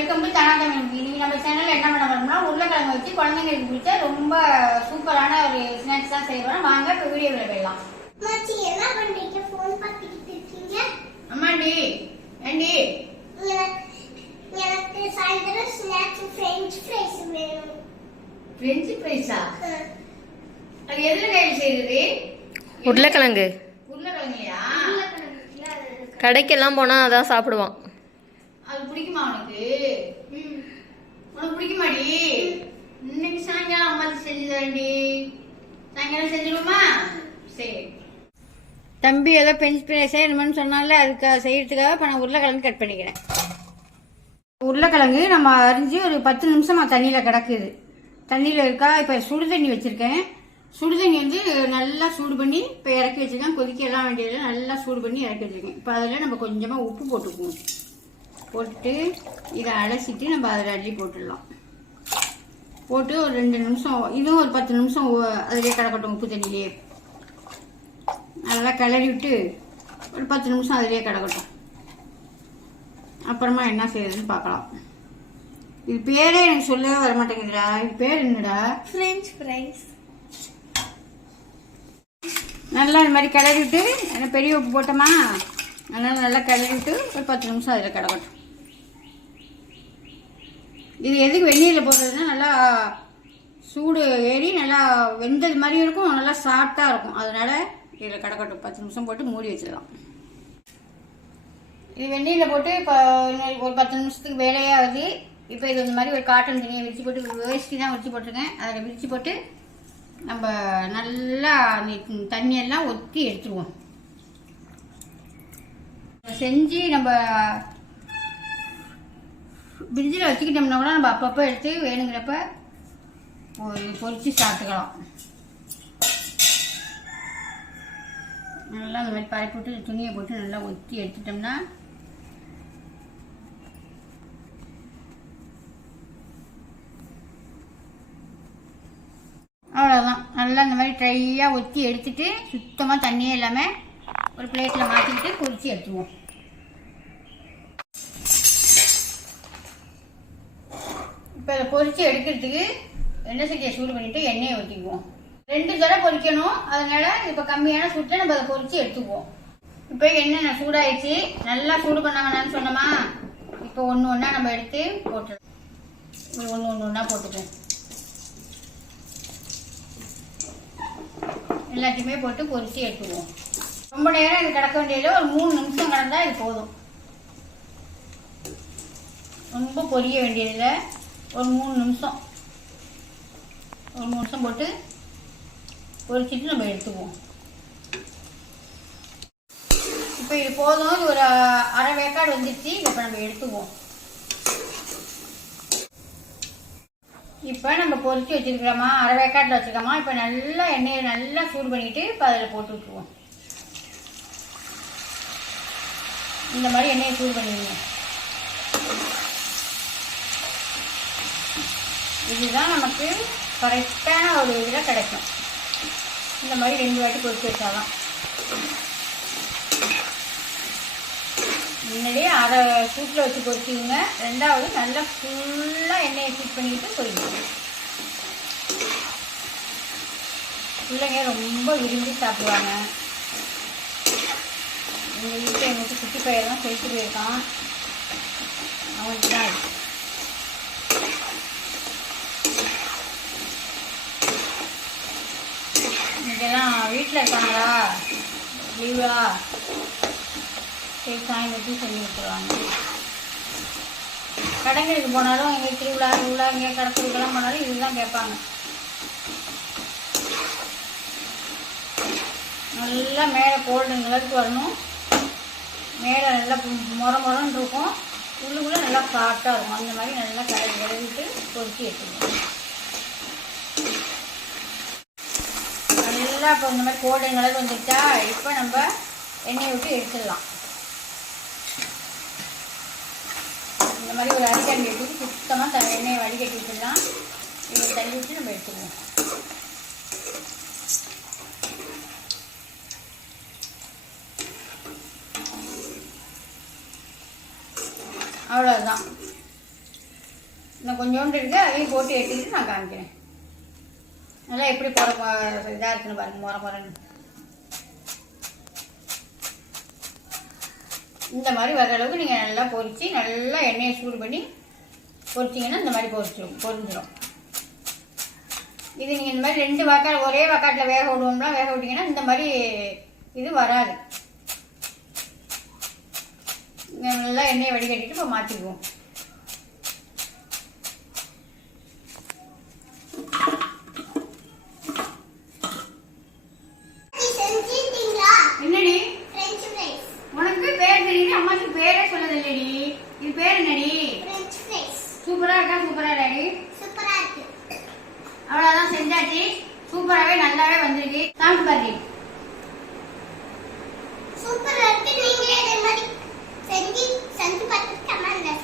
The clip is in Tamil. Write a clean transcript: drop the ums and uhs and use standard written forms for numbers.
Welcome to தனாதம். இன்னைக்கு நம்ம சேனல்ல என்ன பண்ண போறோம்னா உருளைக்கிழங்கு வச்சு குழந்தைங்களுக்கு பிடிச்ச ரொம்ப சூப்பரான ஒரு ஸ்நாக்ஸ் தான் செய்ய போறோம். வாங்க இப்ப வீடியோக்குள்ள போயிடலாம். மாச்சி என்ன பண்றீங்க? ஃபோன் பார்த்துக்கிட்டு இருக்கீங்க? அம்மாடி ஏண்டி எனக்கு சாயந்தரம் ஸ்நாக்ஸ் ஃப்ரெஞ்ச் ஃப்ரைஸ் வேணும். ஃப்ரெஞ்ச் ஃப்ரைஸா? அது எதுல கையில் செய்யறது? உருளைக்கிழங்கு. உருளைக்கிழங்குலையா? கடைக்கெல்லாம் போனால் அதான் சாப்பிடுவான். அது பிடிக்குமா உனக்கு? உனக்கு பிடிக்குமாடி? இன்னைக்கு சாயங்காலம் அம்மா செஞ்சுதாண்டி. சாயங்காலம் செஞ்சிடுமா? சரி. தம்பி ஏதோ பெஞ்ச் ஃப்ரை செய்யணும்னு சொன்னால அதுக்கு செய்யறதுக்காக இப்போ நான் உருளைக்கிழங்கு கட் பண்ணிக்கிறேன். உருளைக்கிழங்கு நம்ம அரிஞ்சு ஒரு 10 நிமிஷமா தண்ணியில் கிடக்குது. தண்ணியில் இருக்கா? இப்போ சுடு தண்ணி வச்சுருக்கேன். சுடு தண்ணி வந்து நல்லா சூடு பண்ணி இப்போ இறக்கி வச்சுருக்கேன். கொதிக்கலாம் வேண்டியது நல்லா சூடு பண்ணி இறக்கி வச்சுருக்கேன். இப்போ அதில் நம்ம கொஞ்சமாக உப்பு போட்டுக்குவோம். போட்டு இதை அலசிட்டு நம்ம அதில் அள்ளி போட்டுடலாம். போட்டு ஒரு 2 நிமிஷம், இதுவும் ஒரு 10 நிமிஷம் அதிலே கிடக்கட்டும். உப்பு தண்ணியிலே நல்லா கிளறி விட்டு ஒரு 10 நிமிஷம் அதிலே கிடக்கட்டும். அப்புறமா என்ன செய்யறதுன்னு பார்க்கலாம். இது பேரே எனக்கு சொல்லவே வர மாட்டேங்குதுடா. இது பேர் என்னடா? French fries. நல்லா இந்த மாதிரி கிளறி விட்டு பெரிய உப்பு போட்டோமா, அதனால நல்லா கிளறி விட்டு ஒரு 10 நிமிஷம் அதில் கிடக்கட்டும். இது எதுக்கு வெந்நீரில் போடுறதுன்னா நல்லா சூடு ஏறி நல்லா வெந்தது மாதிரி இருக்கும், நல்லா சாஃப்டாக இருக்கும். அதனால இதில் கிடக்கட்டும். 10 நிமிஷம் போட்டு மூடி வச்சிடலாம். இது வெந்நீரில் போட்டு இப்போ ஒரு 10 நிமிஷத்துக்கு வேலையே ஆகுது. இப்போ இது இந்த மாதிரி ஒரு காட்டன் துணியை விரிச்சு போட்டு, வேஷ்டி தான் விரிச்சு போட்டிருக்கேன். அதில் விரிச்சு போட்டு நம்ம நல்லா தண்ணியெல்லாம் ஒத்தி எடுத்துருவோம். செஞ்சு நம்ம ஃப்ரிட்ஜில் வச்சுக்கிட்டோம்னா கூட நம்ம அப்பப்போ எடுத்து வேணுங்கிறப்ப பொரிச்சு சாப்பிட்டுக்கலாம். நல்லா இந்த மாதிரி பரப்பி விட்டு துணியை போட்டு நல்லா ஒத்தி எடுத்துட்டோம்னா அவ்வளோதான். நல்லா இந்த மாதிரி ட்ரையாக ஒத்தி எடுத்துட்டு சுத்தமாக தண்ணியே இல்லாமல் ஒரு பிளேட்டில் மாற்றிக்கிட்டு பொரிச்சு எடுத்துருவோம். இப்போ இதை பொரிச்சு எடுக்கிறதுக்கு எண்ணெய் சட்டியை சூடு பண்ணிவிட்டு எண்ணெயை ஊற்றிக்குவோம். 2 தடவை பொரிக்கணும். அதனால இப்போ கம்மியான சூட்டில் நம்ம அதை பொரிச்சு எடுத்துக்குவோம். இப்போ எண்ணெய் சூடாயிடுச்சு. நல்லா சூடு பண்ண வேணாம்னு சொன்னோமா, இப்போ ஒன்று ஒன்றா நம்ம எடுத்து போட்டுருவோம். ஒன்று ஒன்றா போட்டுக்குவோம். எல்லாத்தையுமே போட்டு பொரிச்சு எடுத்துக்குவோம். ரொம்ப நேரம் இது கிடக்க வேண்டியதில்லை. ஒரு 3 நிமிஷம் கிடந்தா இது போதும். ரொம்ப பொரிய வேண்டியதில்லை. ஒரு 3 நிமிஷம் போட்டு பொரிச்சிட்டு நம்ம எடுத்துக்குவோம். இப்போ இது போதும். இது ஒரு அரை வேக்காடு வந்துடுச்சு. இப்போ நம்ம எடுத்துக்குவோம். இப்போ நம்ம பொரிச்சு வச்சுருக்கிறோமா, அரை வேக்காட்டில் வச்சுருக்கோமா. இப்போ நல்லா எண்ணெயை நல்லா சூடு பண்ணிவிட்டு இப்போ அதில் போட்டு விட்டுருவோம். இந்த மாதிரி எண்ணெயை சூடு பண்ணிடுங்க. இதுதான் நமக்கு கரெக்டான ஒரு இதில் கிடைக்கும். இந்த மாதிரி 2 வாட்டி பொரிச்சு வச்சாதான். முன்னாடியே அரை சூட்டில் வச்சு பொரிச்சிங்க. 2வது நல்லா ஃபுல்லாக எண்ணெயை சூட் பண்ணிக்கிட்டு பொரிக்கணும். பிள்ளைங்க ரொம்ப விரும்பி சாப்பிடுவாங்க. எங்கள் வீட்டில் எங்களுக்கு குட்டி பையன் தான் செலுத்து போயிருக்கான். அவனுக்கு தான் அது. இங்கெல்லாம் வீட்டில் இருக்காங்களா, லீவா, சரி சாயந்தரத்தையும் செஞ்சு கொடுத்துருவாங்க. கடைங்களுக்கு போனாலும் எங்கள் திருவிழா இங்கே கடத்தலுக்கெல்லாம் போனாலும் இதுதான் கேட்பாங்க. நல்லா மேலே கோல்டன் கலருக்கு வரணும். மேலே நல்லா மொரன்னு இருக்கும், உள்ளுக்குள்ளே நல்லா சாஃப்டாக இருக்கும். அந்த மாதிரி நல்லா கிளறிட்டு பொரிச்சு எடுத்துக்கணும். நல்லா இப்போ இந்த மாதிரி கோல்டன் கலர் வந்துட்டா இப்போ நம்ம எண்ணெயை விட்டு எடுத்துடலாம். இந்த மாதிரி ஒரு அரிக்கண்டி எடுத்து சுத்தமாக எண்ணெயை வடிகட்டி விட்டுடலாம். இதை தள்ளி விட்டு நம்ம எடுத்துக்குவோம். அவ்வளோதான். இன்னும் கொஞ்சோண்டு இருக்குது, அதையும் போட்டு எடுத்துக்கிட்டு நான் காமிக்கிறேன். நல்லா எப்படி இதாக இருக்குன்னு பாருங்க, முறைன்னு இந்த மாதிரி வர அளவுக்கு நீங்கள் நல்லா பொரிச்சு நல்லா எண்ணெயை சூடு பண்ணி பொரிச்சிங்கன்னா இந்த மாதிரி பொரிஞ்சிடும். இது நீங்கள் இந்த மாதிரி 2 வாக்காடு ஒரே வாக்காட்டில் வேக விடுவோம்னா வேக விட்டிங்கன்னா இந்த மாதிரி இது வராது. நல்லா எண்ணெயை வடிகட்டிட்டு இப்போ மாற்றிக்குவோம். என்னடி உனக்கு பேர் தெரியுது, அம்மாக்கு பேரே சொல்லது இல்லடி. இது பேர் என்னடி? சூப்பரா இருக்கா? சூப்பரா இல்லடி? சூப்பரா இருக்கு. அவ்வளவுதான், செஞ்சாச்சு. சூப்பராகவே நல்லாவே வந்திருக்கு. சாப்பிட்டு பாருங்க. சூப்பரா இருக்கு. நீங்களே இதே மாதிரி செஞ்சு பார்த்து கமெண்ட்ல